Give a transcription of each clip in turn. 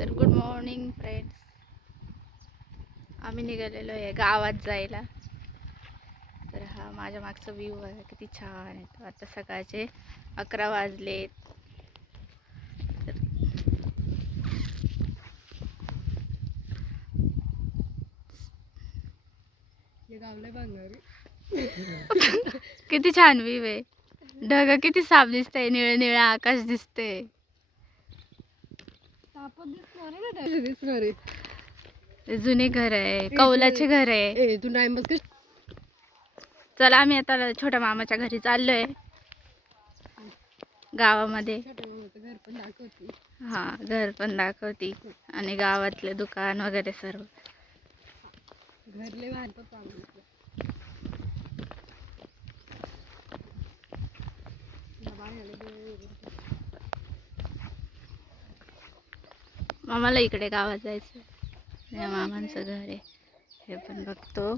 तर good morning friends, आम्ही निघालेलो आहे गावात जायला. तर हा माझ्या मागचा व्ह्यू आहे, किती छान आहे. आता सकाळचे 11 वाजलेत. तर किती छान व्ह्यू आहे. ढग किती साफ दिसतंय, निळं निळं आकाश दिसतंय. जुने घर आहे, कौलाचे घर आहे. तू नाही बस. चला आम्ही आता छोट्या मामाच्या घरी चाललोय गावामध्ये. घर पण दाखवती. हा, घर पण दाखवती आणि गावातले दुकान वगैरे सर्व. घरले बाहेर पण मामाला इकडे गावात जायचं. या मामांचं घर आहे, हे पण बघतो.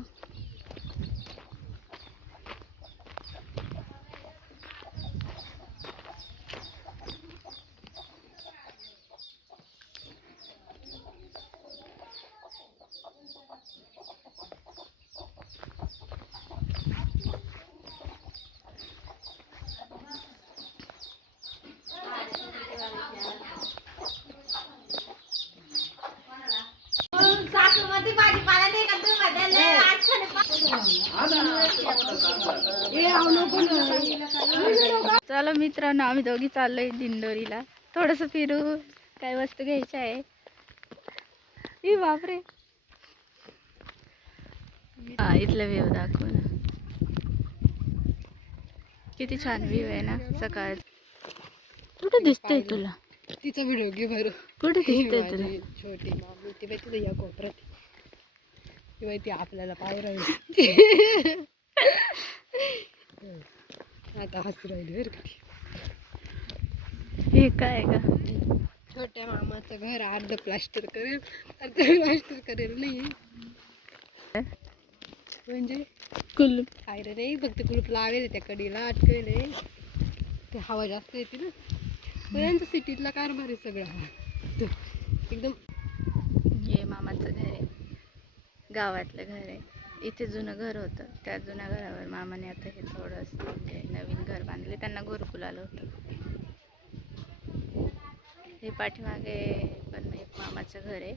चला मित्रांनो, आम्ही दोघी चाललोय दिंडोरीला. थोडस फिरू, काय वस्तू घ्यायची आहे. ई बापरे, हा इथला व्ह्यू दाखव ना. किती छान व्ह्यू आहे ना सकाळ. कुठे दिसतंय तुला? तिचा व्हिडिओ घे बरं. कुठे दिसतंय तुला? छोटी मामी ती माहिती या कोपऱ्यात. ती माहिती आपल्याला पाय राहील. आता हसू राहिली बरं का. हे काय का? छोट्या मामाचं घर अर्ध प्लास्टर करेल, अर्ध प्लास्टर करेल नाही. म्हणजे कुलूप काय रे, फक्त कुलूप लावेल त्या कडीला, अटकेल. ते हवा जास्त येते ना. त्यांचं सिटीतला कारभार आहे सगळा एकदम. हे मामाचं घर आहे, गावातलं घर आहे. इथे जुनं घर होतं, त्या जुन्या घरावर मामाने आता हे थोडंसं म्हणजे नवीन घर बांधले. त्यांना घरकुल आलं होतं. हे पाठीमागे पण एक मामाचं घर आहे.